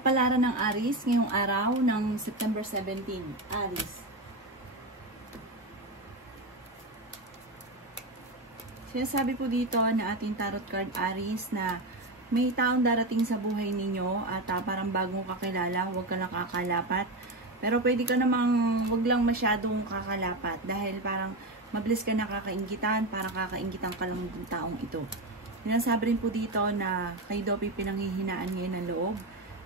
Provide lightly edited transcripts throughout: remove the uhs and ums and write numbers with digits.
Kapalaran ng Aries ngayong araw ng September 17. Aries. Sinasabi po dito na ating tarot card Aries na may taong darating sa buhay ninyo at parang bagong kakilala, huwag ka lang kakalapat. Pero pwede ka namang huwag lang masyadong kakalapat dahil parang mabilis ka nakakainggitan, parang kakainggitan ka lang ng taong ito. Sinasabi rin po dito na kayo daw pinanghihinaan ngayon ng loob.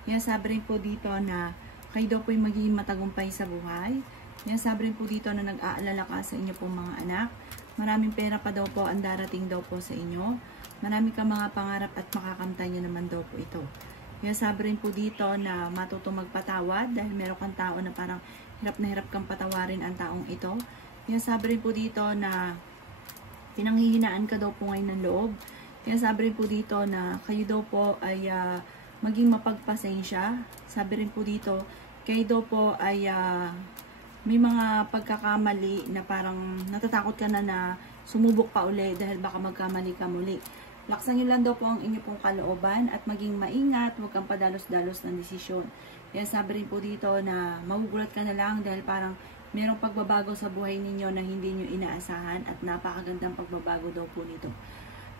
Sinasabi rin po dito na kayo daw po'y magiging matagumpay sa buhay. Sinasabi rin po dito na nag-aalala ka sa inyo pong mga anak. Maraming pera pa daw po ang darating daw po sa inyo. Marami ka mga pangarap at makakamtan nyo naman daw po ito. Sinasabi rin po dito na matutong magpatawad dahil meron kang tao na parang hirap na hirap kang patawarin ang taong ito. Sinasabi rin po dito na pinanghihinaan ka daw po ngayon ng loob. Sinasabi rin po dito na kayo daw po ay maging mapagpasensya. Sabi rin po dito, kayo daw po ay may mga pagkakamali na parang natatakot ka na sumubok pa uli dahil baka magkamali ka muli. Laksan nyo lang daw po ang inyo pong kalooban at maging maingat, huwag kang padalos-dalos ng desisyon. Kaya sabi rin po dito na magugulat ka na lang dahil parang merong pagbabago sa buhay ninyo na hindi nyo inaasahan at napakagandang pagbabago daw po nito.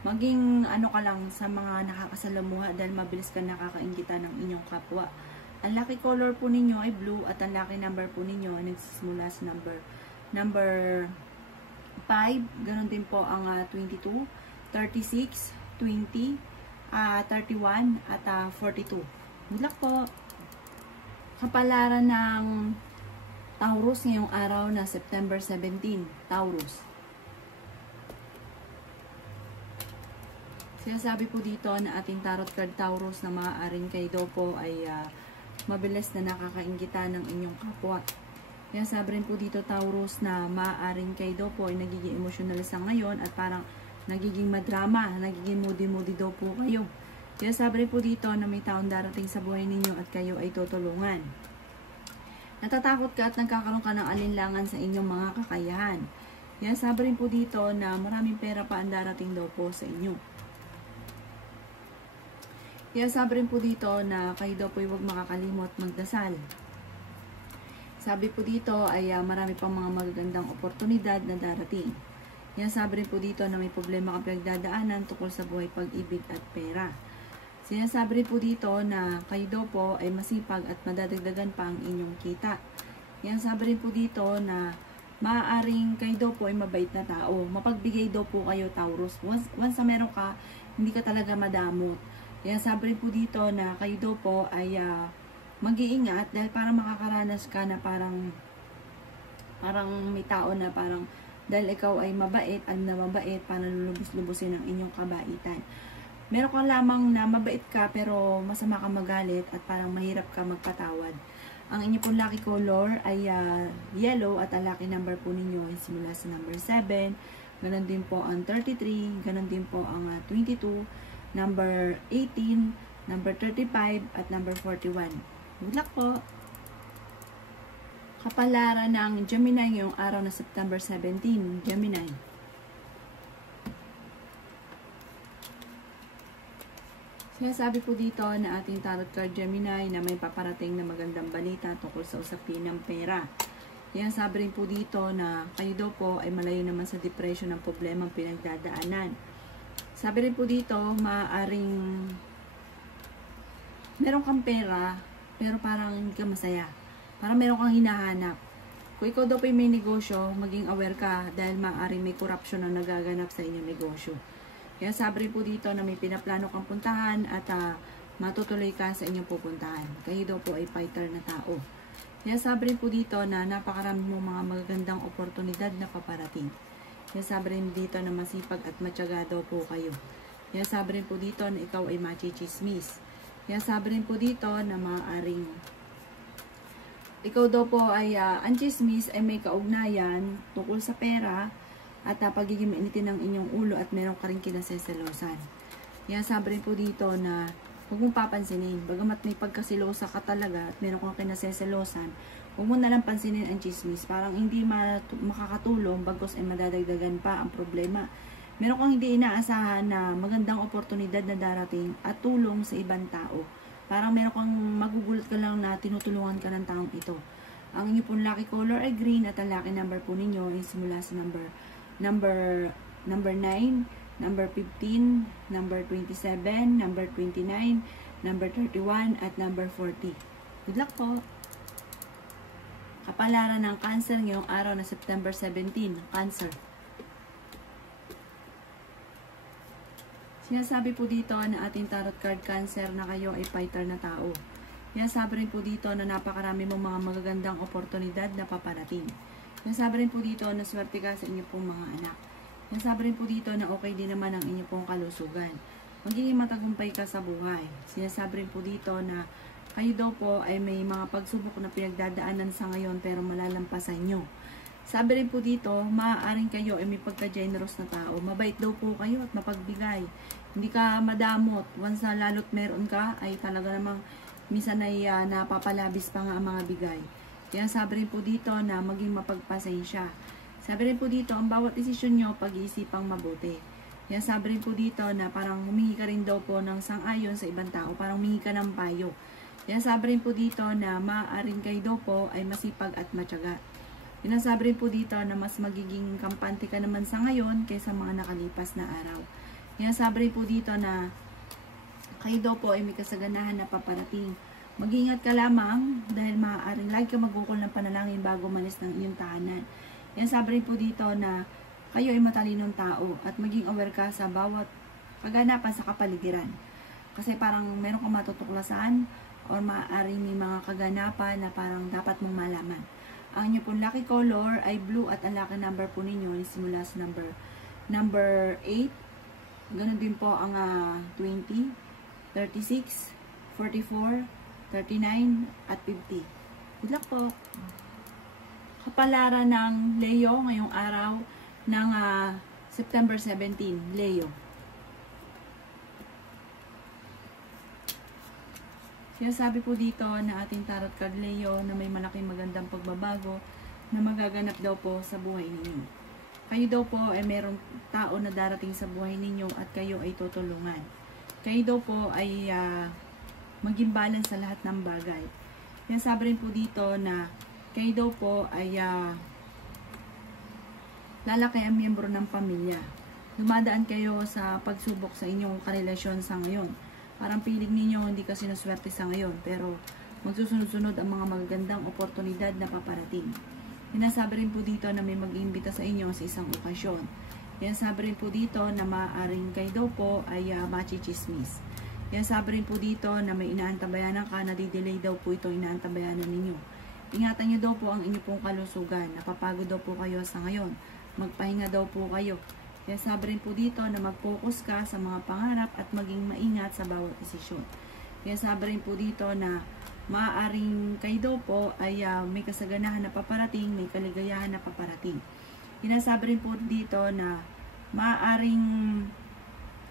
Maging ano ka lang sa mga nakakasalamuha dahil mabilis ka nakakainggitan ng inyong kapwa. Ang lucky color po ninyo ay blue at ang lucky number po ninyo ay nagsisimula sa number 5. Ganon din po ang 22, 36, 20, 31 at 42. Good luck po. Kapalaran ng Taurus ngayong araw na September 17. Taurus. Sinasabi po dito na ating tarot card Taurus na maaaring kayo daw po ay mabilis na nakakainggitan ng inyong kapwa. Sinasabi rin po dito Taurus na maaaring kayo daw po ay nagiging emotional sa ngayon at parang nagiging madrama, nagiging moody daw po kayo. Sinasabi rin po dito na may taong darating sa buhay ninyo at kayo ay tutulungan. Natatakot ka at nagkakaroon ka ng alinlangan sa inyong mga kakayahan. Sinasabi rin po dito na maraming pera pa ang darating daw po sa inyo. Kaya sabi rin po dito na kayo daw po huwag makakalimot magdasal. Sabi po dito ay marami pang mga magagandang oportunidad na darating. Kaya sabi rin po dito na may problema kang pinagdadaanan tungkol sa buhay, pag-ibig at pera. Sinasabi rin po dito na kayo daw po ay masipag at madadagdagan pa ang inyong kita. Kaya sabi rin po dito na maaaring kayo daw po ay mabait na tao. Mapagbigay daw po kayo Taurus. Once na meron ka, hindi ka talaga madamot. Kaya sabi rin po dito na kayo daw po ay mag-iingat dahil parang makakaranas ka na parang may tao na parang dahil ikaw ay mabait, parang lulubos-lubusin ang inyong kabaitan. Meron ka lamang na mabait ka pero masama ka magalit at parang mahirap ka magpatawad. Ang inyong pong lucky color ay yellow at ang lucky number po ninyo ay simula sa number 7. Ganon din po ang 33, ganon din po ang 22. Number 18, number 35, at number 41. Good luck po! Kapalaran ng Gemini ngayong araw na September 17. Gemini. Sinasabi po dito na ating tarot card Gemini na may paparating na magandang balita tungkol sa usapin ng pera. Sinasabi rin po dito na kayo daw po ay malayo naman sa depression ng problemang pinagdadaanan. Sabi rin po dito, maaaring meron kang pera, pero parang hindi ka masaya. Parang meron kang hinahanap. Kung ikaw daw po may negosyo, maging aware ka dahil maaaring may corruption na nagaganap sa inyong negosyo. Kaya sabi rin po dito na may pinaplano kang puntahan at matutuloy ka sa inyong pupuntahan. Kayo daw po ay fighter na tao. Kaya sabi rin po dito na napakarami mo mga magagandang oportunidad na paparating. Kaya sabi rin dito na masipag at matyaga daw po kayo. Kaya sabi rin po dito na ikaw ay machichismis. Kaya sabi rin po dito na maaaring ikaw daw po ay ang chismis ay may kaugnayan tungkol sa pera at pagiging mainitin ng inyong ulo at meron ka rin kinaseselosan. Kaya sabi rin po dito na huwag mong papansinin. Bagamat may pagkasilosa ka talaga at meron kang kinaseselosan, huwag mo nalang pansinin ang chismis. Parang hindi makakatulong, bagos ay madadagdagan pa ang problema. Meron kang hindi inaasahan na magandang oportunidad na darating at tulong sa ibang tao. Parang meron kang magugulat ka lang na tinutulungan ka ng taong ito. Ang inyo pong lucky color ay green at ang lucky number po ninyo ay simula sa number 9, number 15, number 27, number 29, number 31, at number 40. Good luck po! Kapalaran ng Cancer ngayong araw na September 17, Cancer. Sinasabi po dito na ating tarot card Cancer na kayo ay fighter na tao. Sinasabi rin po dito na napakarami mong mga magagandang oportunidad na paparating. Sinasabi rin po dito na swerte ka sa inyo pong mga anak. Sinasabi rin po dito na okay din naman ang inyo pong kalusugan. Magiging matagumpay ka sa buhay. Sinasabi rin po dito na kayo daw po ay may mga pagsubok na pinagdadaanan sa ngayon pero malalampasan nyo. Sabi rin po dito, maaaring kayo ay may pagka-generous na tao. Mabait daw po kayo at mapagbigay. Hindi ka madamot. Once na lalo't meron ka, ay talaga namang minsan ay napapalabis pa nga ang mga bigay. Kaya sabi rin po dito na maging mapagpasensya. Sabi rin po dito, ang bawat desisyon nyo, pag-iisipang mabuti. Kaya sabi rin po dito na parang humingi ka rin daw po ng sang-ayon sa ibang tao. Parang humingi ka ng payo. Kaya sabi rin po dito na maaaring kayo daw po ay masipag at matyaga. Sinasabi rin po dito na mas magiging kampante ka naman sa ngayon kaysa mga nakalipas na araw. Kaya sabi rin po dito na kayo daw po ay may kasaganahan na paparating. Mag-ingat ka lamang dahil maaaring lagi ka magukol ng panalangin bago malis ng iyong tahanan. Kaya sabi rin po dito na kayo ay matalinong tao at maging aware ka sa bawat kaganapan sa kapaligiran. Kasi parang meron kang matutuklasan or maaaring may mga kaganapan na parang dapat mong malaman. Ang inyo pong lucky color ay blue at ang lucky number po ninyo ay simula sa number 8. Ganun din po ang 20, 36, 44, 39, at 50. Good luck po! Kapalaran ng Leo ngayong araw ng September 17, Leo. Sinasabi po dito na ating tarot card Leo na may malaking magandang pagbabago na magaganap daw po sa buhay ninyo. Kayo daw po ay merong tao na darating sa buhay ninyo at kayo ay tutulungan. Kayo daw po ay maging balance sa lahat ng bagay. Sinasabi rin po dito na kayo daw po ay lalaki ang miyembro ng pamilya. Dumadaan kayo sa pagsubok sa inyong karelasyon sa ngayon. Parang piling ninyo hindi kasi naswerte sa ngayon, pero magsusunod-sunod ang mga magagandang oportunidad na paparating. Sinasabi rin po dito na may mag-iimbita sa inyo sa isang okasyon. Sinasabi rin po dito na maaaring kayo daw po ay machichismis. Sinasabi rin po dito na may inaantabayanan ka, na di-delay daw po ito inaantabayanan ninyo. Ingatan nyo daw po ang inyo pong kalusugan. Napapagod daw po kayo sa ngayon. Magpahinga daw po kayo. Kaya sabi rin po dito na mag-focus ka sa mga pangarap at maging maingat sa bawat desisyon. Kaya sabi rin po dito na maaaring kayo daw po ay may kasaganahan na paparating, may kaligayahan na paparating. Sinasabi rin po dito na maaaring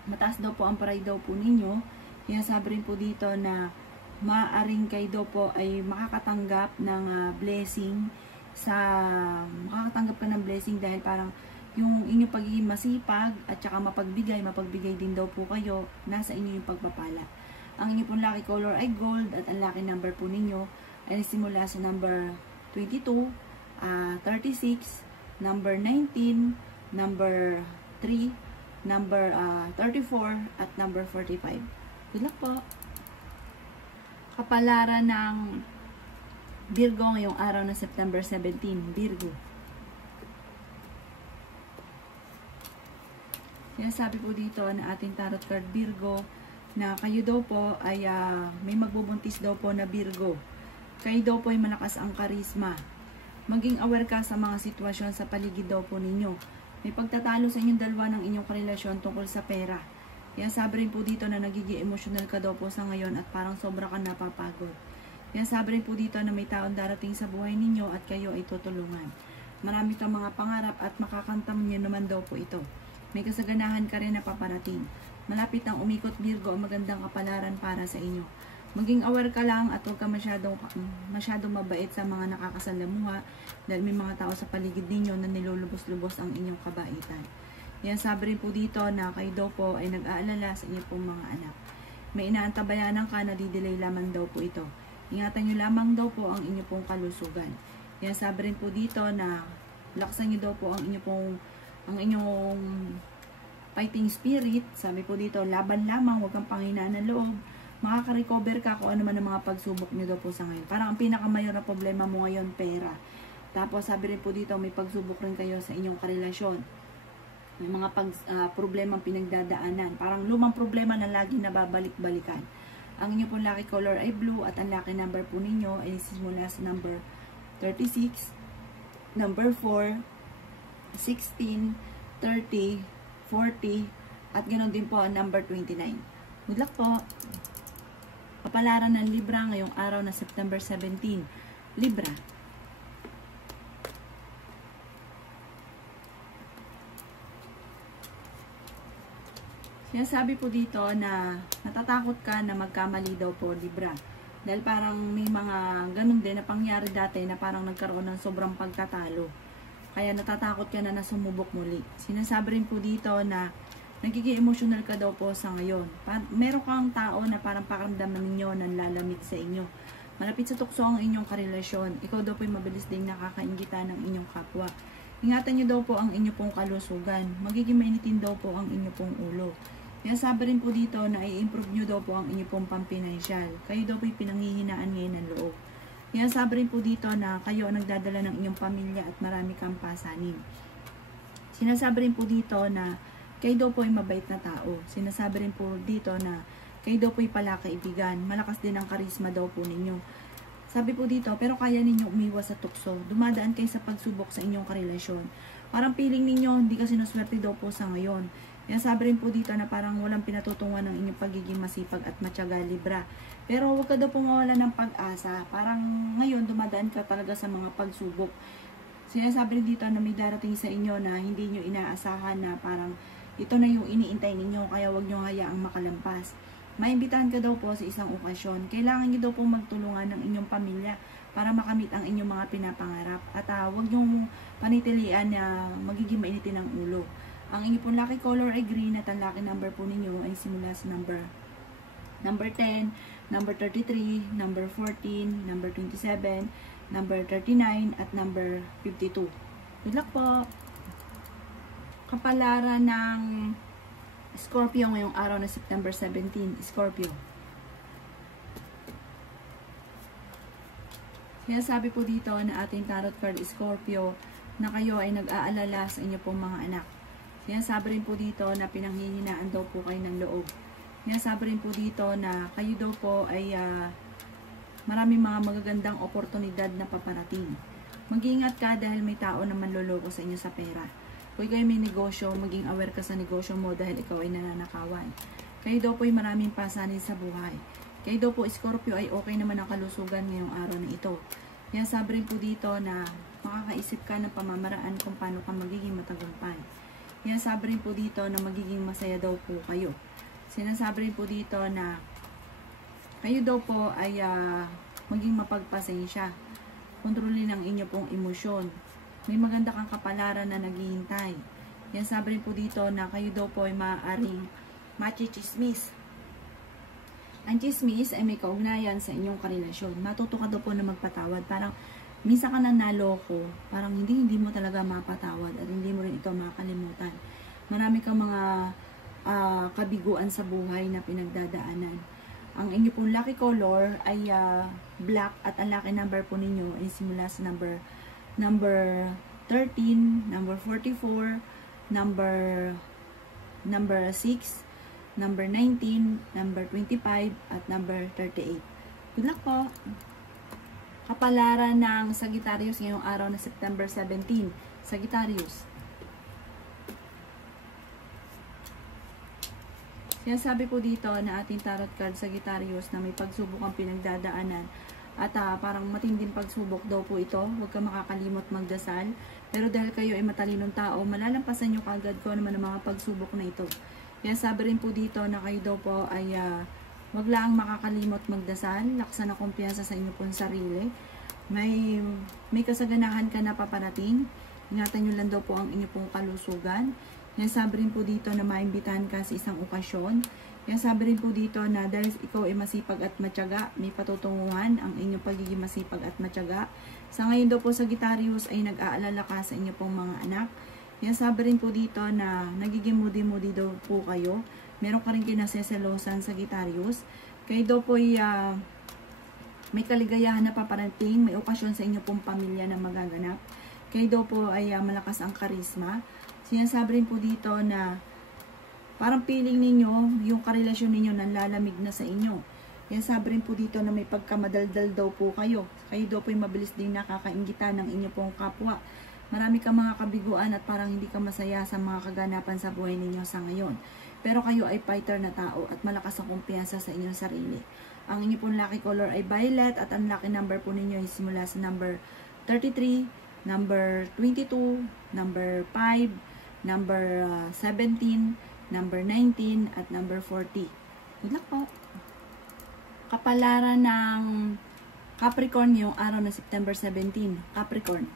mataas daw po ang pride daw po ninyo. Kaya sabi rin po dito na maaaring kayo daw po ay makakatanggap ng blessing makakatanggap ka ng blessing dahil parang yung inyong pagiging masipag at saka mapagbigay din daw po kayo, nasa inyo yung pagpapala. Ang inyong pong lucky color ay gold at ang lucky number po ninyo ay simula sa number 22, 36, number 19, number 3, number 34, at number 45. Good luck po! Kapalaran ng Virgo ngayong araw na September 17, Virgo. Sinasabi po dito na ating tarot card Virgo na kayo daw po ay may magbubuntis daw po na Virgo. Kayo daw po ay malakas ang karisma. Maging aware ka sa mga sitwasyon sa paligid daw po ninyo. May pagtatalo sa inyong dalawa ng inyong karelasyon tungkol sa pera. Kaya sabi rin po dito na nagiging emotional ka daw po sa ngayon at parang sobra ka napapagod. Kaya sabi rin po dito na may taon darating sa buhay ninyo at kayo ay tutulungan. Marami kang mga pangarap at makakantam niyo naman daw po ito. May kasaganahan ka rin na paparating. Malapit ang umikot Virgo ang magandang kapalaran para sa inyo. Maging aware ka lang at huwag ka masyadong mabait sa mga nakakasalamuha dahil may mga tao sa paligid ninyo na nilulubos-lubos ang inyong kabaitan. Yan sabi rin po dito na kayo daw po ay nag-aalala sa inyong pong mga anak. May inaantabayanan ka na di-delay lamang daw po ito. Ingatan nyo lamang daw po ang inyo pong kalusugan. Yan, sabi rin po dito na laksan nyo daw po ang inyong fighting spirit. Sabi po dito, laban lamang, huwag kang panghinaan ng loob. Makaka-recover ka kung ano man ang mga pagsubok nyo daw po sa ngayon. Parang ang pinakamayor na problema mo ngayon, pera. Tapos sabi rin po dito, may pagsubok rin kayo sa inyong karelasyon. May mga problemang pinagdadaanan. Parang lumang problema na lagi nababalik-balikan. Ang inyo pong lucky color ay blue at ang lucky number po ninyo ay simula sa number 36, number 4, 16, 30, 40, at ganoon din po ang number 29. Good luck po! Kapalaran ng Libra ngayong araw na September 17. Libra. Sinasabi po dito na natatakot ka na magkamali daw po, Libra. Dahil parang may mga ganun din na pangyari dati na parang nagkaroon ng sobrang pagtatalo. Kaya natatakot ka na sumubok muli. Sinasabi rin po dito na nagiging emotional ka daw po sa ngayon. Meron kang tao na parang pakiramdam ninyo nanlalamig sa inyo. Malapit sa tukso ang inyong karelasyon. Ikaw daw po mabilis ding nakakainggitan ng inyong kapwa. Ingatan nyo daw po ang inyong pong kalusugan. Magiging mainitin daw po ang inyong pong ulo. Kaya sabi rin po dito na i-improve nyo daw po ang inyong pong pampinansyal. Kayo daw po pinanghihinaan ngayon ng loob. Kaya sabi rin po dito na kayo ang nagdadala ng inyong pamilya at marami kang pasanin. Sinasabi rin po dito na kayo daw po ay mabait na tao. Sinasabi rin po dito na kayo daw po ay palakaibigan. Malakas din ang karisma daw po ninyo. Sabi po dito, pero kaya ninyo umiwas sa tukso. Dumadaan kayo sa pagsubok sa inyong karelasyon. Parang feeling ninyo, hindi ka sinuswerte daw po sa ngayon. Kaya sabi rin po dito na parang walang pinatutungan ng inyong pagiging masipag at matyaga, Libra. Pero huwag ka daw po mawala ng pag-asa. Parang ngayon, dumadaan ka talaga sa mga pagsubok. Sinasabi rin dito na may darating sa inyo na hindi nyo inaasahan na parang ito na yung iniintay ninyo, kaya huwag nyo hayaang makalampas. Maimbitahan ka daw po sa isang okasyon. Kailangan nyo daw po magtulungan ng inyong pamilya para makamit ang inyong mga pinapangarap. At huwag nyo panitilian na magiging mainitin ang ulo. Ang inyong pong lucky color ay green at ang lucky number po ninyo ay simula sa number 10, number 33, number 14, number 27, number 39, at number 52. Good luck po! Kapalaran ng Scorpio ngayong araw na September 17. Scorpio. Kaya sabi po dito na ating tarot card Scorpio na kayo ay nag-aalala sa inyo pong mga anak. Kaya sabi rin po dito na pinanghihinaan daw po kayo ng loob. Kaya sabi rin po dito na kayo daw po ay maraming mga magagandang oportunidad na paparating. Mag-iingat ka dahil may tao na manloloko sa inyo sa pera. Kung ikaw ay may negosyo, maging aware ka sa negosyo mo dahil ikaw ay nananakawan. Kayo daw po ay maraming pasanin sa buhay. Kayo daw po, Scorpio, ay okay naman ang kalusugan ngayong araw na ito. Kaya sabi rin po dito na makakaisip ka ng pamamaraan kung paano ka magiging matagumpay. Kaya sabi rin po dito na magiging masaya daw po kayo. Sinasabi rin po dito na kayo daw po ay maging mapagpasensya. Kontrolin ang inyo pong emosyon. May maganda kang kapalaran na naghihintay. Yan sabi rin po dito na kayo daw po ay maaaring machichismis. Ang chismis ay may kaugnayan sa inyong karelasyon. Matuto ka daw po na magpatawad. Parang minsan ka na naloko. Parang hindi mo talaga mapatawad at hindi mo rin ito makakalimutan. Marami kang mga kabiguan sa buhay na pinagdadaanan. Ang inyo pong lucky color ay black at ang lucky number po ninyo ay simula sa number 13, number 44, number 6, number 19, number 25, at number 38. Good luck po! Kapalaran ng Sagittarius ngayong araw na September 17. Sagittarius. Sinasabi po dito na ating tarot card Sagittarius na may pagsubok ang pinagdadaanan at parang matinding pagsubok daw po ito. Huwag ka makakalimot magdasal. Pero dahil kayo ay matalinong tao, malalampasan nyo kagad ko naman ang mga pagsubok na ito. Kaya sabi rin po dito na kayo daw po ay wag lang makakalimot magdasal. Laksan na kumpiyansa sa inyo pong sarili. May kasaganahan ka na paparating. Ingatan nyo lang daw po ang inyo pong kalusugan. Kaya sabi rin po dito na maimbitahan ka sa isang okasyon. Kaya sabi rin po dito na dahil ikaw ay masipag at matyaga, may patutunguhan ang inyong pagiging masipag at matyaga. Sa ngayon daw po Sagittarius ay nag-aalala ka sa inyo pong mga anak. Kaya sabi rin po dito na nagiging moody-moody daw po kayo. Meron ka rin kinaseselosan Sagittarius. Kayo daw po ay may kaligayahan na paparating, may okasyon sa inyo pong pamilya na magaganap. Kayo daw po ay malakas ang karisma. Sinasabi rin po dito na parang feeling ninyo, yung karelasyon ninyo nanlalamig na sa inyo. Kaya sabi rin po dito na may pagkamadaldal daw po kayo. Kayo daw po ay mabilis din nakakaingitan ng inyo pong kapwa. Marami ka mga kabiguan at parang hindi ka masaya sa mga kaganapan sa buhay ninyo sa ngayon. Pero kayo ay fighter na tao at malakas ang kumpiyansa sa inyong sarili. Ang inyo pong lucky color ay violet at ang lucky number po ninyo ay simula sa number 33, number 22, number 5, number 17, number 19, at number 40. Good luck po. Kapalaran ng Capricorn yung araw na September 17. Capricorn.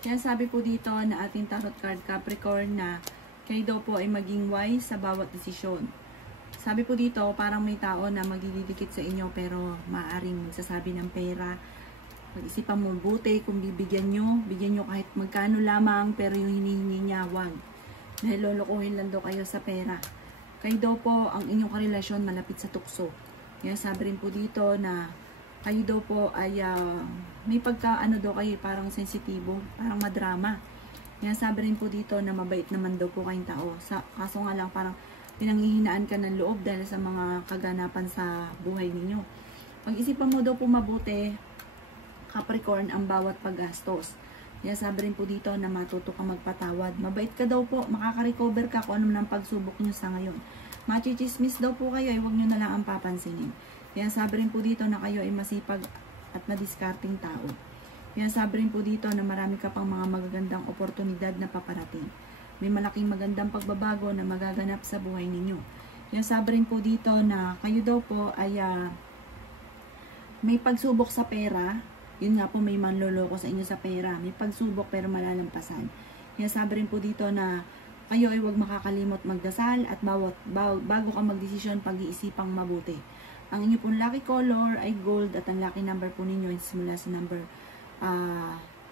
Kaya sabi po dito na ating tarot card Capricorn na kayo daw po ay maging wise sa bawat desisyon. Sabi po dito, parang may tao na magdidikit sa inyo pero maaaring magsasabi ng pera. Mag-isipan mo buti kung bigyan nyo kahit magkano lamang pero yung hinihingi niya, wag. Dahil lolokohin lang daw kayo sa pera. Kayo daw po, ang inyong karelasyon malapit sa tukso. Kaya sabi rin po dito na kayo daw po ay may pagka-ano daw kayo, parang sensitibo, parang madrama. Kaya sabi rin po dito na mabait naman daw po kayong tao. Kaso nga lang parang pinanghihinaan ka ng loob dahil sa mga kaganapan sa buhay ninyo. Pag-isipan mo daw po mabuti, Capricorn, ang bawat paggastos. Kaya sabi rin po dito na matuto ka magpatawad. Mabait ka daw po, makaka-recover ka kung ano ng pagsubok nyo sa ngayon. Machichismis daw po kayo, huwag nyo na lang ang papansinin. Kaya sabi rin po dito na kayo ay masipag at madiskarting tao. Kaya sabi rin po dito na marami ka pang mga magagandang oportunidad na paparating. May malaking magandang pagbabago na magaganap sa buhay ninyo. Kaya sabi rin po dito na kayo daw po ay may pagsubok sa pera. Yun nga po, may manloloko sa inyo sa pera. May pagsubok pero malalampasan. Kaya sabi rin po dito na kayo ay huwag makakalimot magdasal at bago ka magdesisyon, pag-iisipang mabuti. Ang inyo pong lucky color ay gold at ang lucky number po ninyo ay simula sa number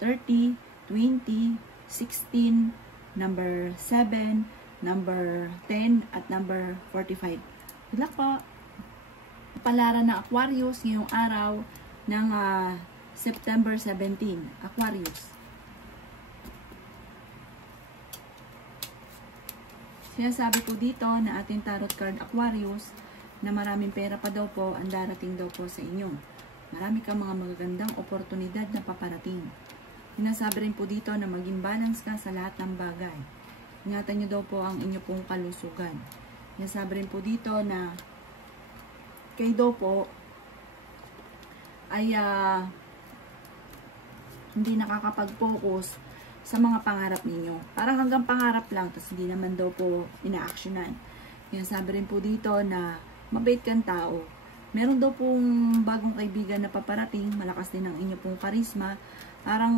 30, 20, 16, number 7, number 10, at number 45. Good luck po! Palaran na Aquarius ngayong araw ng September 17. Aquarius. Sinasabi po dito na ating tarot card Aquarius na maraming pera pa daw po ang darating daw po sa inyo. Marami kang mga magagandang oportunidad na paparating. Sinasabi rin po dito na maging balance ka sa lahat ng bagay. Ingatan nyo daw po ang inyo pong kalusugan. Sinasabi rin po dito na kayo daw po ay hindi nakakapag-focus sa mga pangarap ninyo. Parang hanggang pangarap lang, tapos hindi naman daw po ina-actionan. Sinasabi rin po dito na mabait kang tao. Meron daw pong bagong kaibigan na paparating, malakas din ang inyo pong karisma. Parang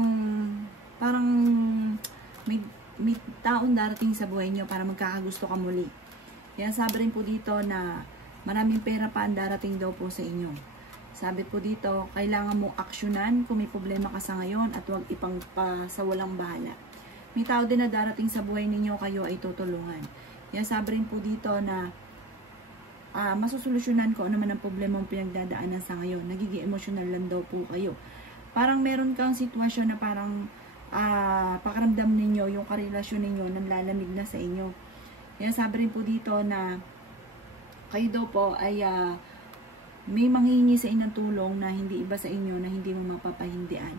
may taong darating sa buhay nyo para magkakagusto ka muli. Kaya sabi rin po dito na maraming pera pa ang darating daw po sa inyo. Sabi po dito, kailangan mong aksyonan kung may problema ka sa ngayon at huwag sa walang bahala. May tao din na darating sa buhay ninyo, kayo ay tutulungan. Kaya sabi rin po dito na masusolusyonan ko ano man ang problema mong pinagdadaanan sa ngayon. Nagiging emotional lang daw po kayo. Parang meron kang sitwasyon na parang pakiramdam ninyo, yung karelasyon ninyo nanlalamig na sa inyo. Kaya sabi rin po dito na kayo daw po ay may manghihingi sa inyong tulong na hindi iba sa inyo na hindi mo mapapahindian.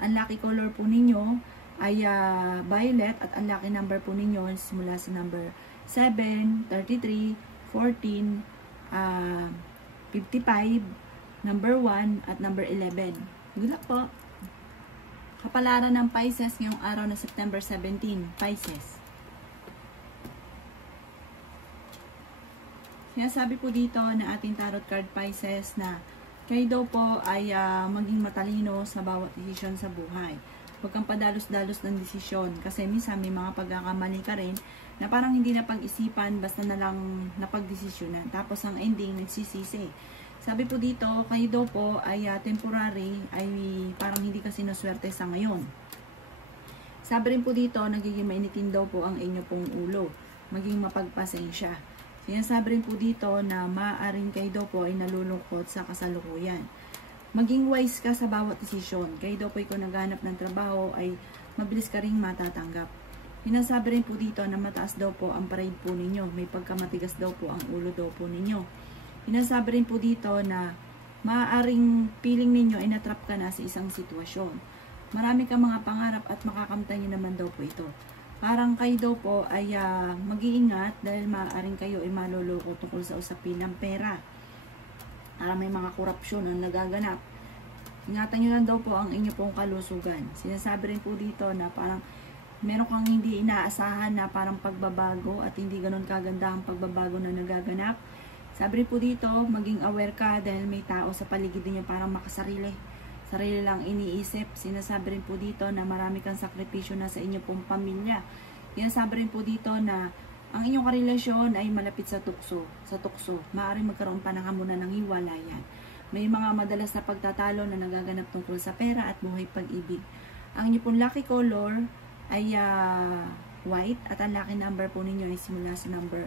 Ang lucky color po ninyo ay violet at ang lucky number po ninyo simula sa number 7, 33, 14, 55, number 1, at number 11. Good luck po! Kapalaran ng Pisces ngayong araw na September 17. Pisces. Kaya sabi po dito na ating tarot card Pisces na kayo daw po ay maging matalino sa bawat desisyon sa buhay. Huwag kang padalos-dalos ng desisyon kasi minsan may mga pagkakamali ka rin na parang hindi na pag-isipan, basta na lang napagdesisyonan. Tapos ang ending, nagsisisi. Sabi po dito, kayo daw po ay temporary, ay parang hindi ka sinuswerte sa ngayon. Sabi rin po dito, nagiging mainitin daw po ang inyo pong ulo. Maging mapagpasensya. Sinasabi rin po dito na maaaring kayo daw po ay nalulungkot sa kasalukuyan. Maging wise ka sa bawat desisyon. Kayo daw po kung naghanap ng trabaho ay mabilis ka ring matatanggap. Sinasabi rin po dito na mataas daw po ang pride po ninyo. May pagkamatigas daw po ang ulo daw po ninyo. Sinasabi rin po dito na maaaring feeling ninyo ay natrap ka na sa isang sitwasyon. Marami kang mga pangarap at makakamtan nyo naman daw po ito. Parang kayo daw po ay mag-iingat dahil maaaring kayo ay maloloko tungkol sa usapin ng pera. May mga korupsyon ang nagaganap. Ingatan nyo lang daw po ang inyo pong kalusugan. Sinasabi rin po dito na parang meron kang hindi inaasahan na parang pagbabago at hindi ganun kaganda ang pagbabago na nagaganap. Sabi rin po dito, maging aware ka dahil may tao sa paligid niyo parang makasarili. Sarili lang iniisip. Sinasabi rin po dito na marami kang sakripisyo na sa inyo pong pamilya. Sinasabi rin po dito na ang inyong karelasyon ay malapit sa tukso. Maaaring magkaroon pa ng hamunan ng hiwalayan. May mga madalas na pagtatalo na nagaganap tungkol sa pera at buhay pag-ibig. Ang inyong pong lucky color ay white at ang lucky number po ninyo ay simula sa number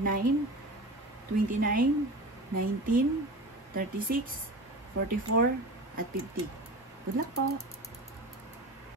9, 29, 19, 36, 44, at 50. Good luck po!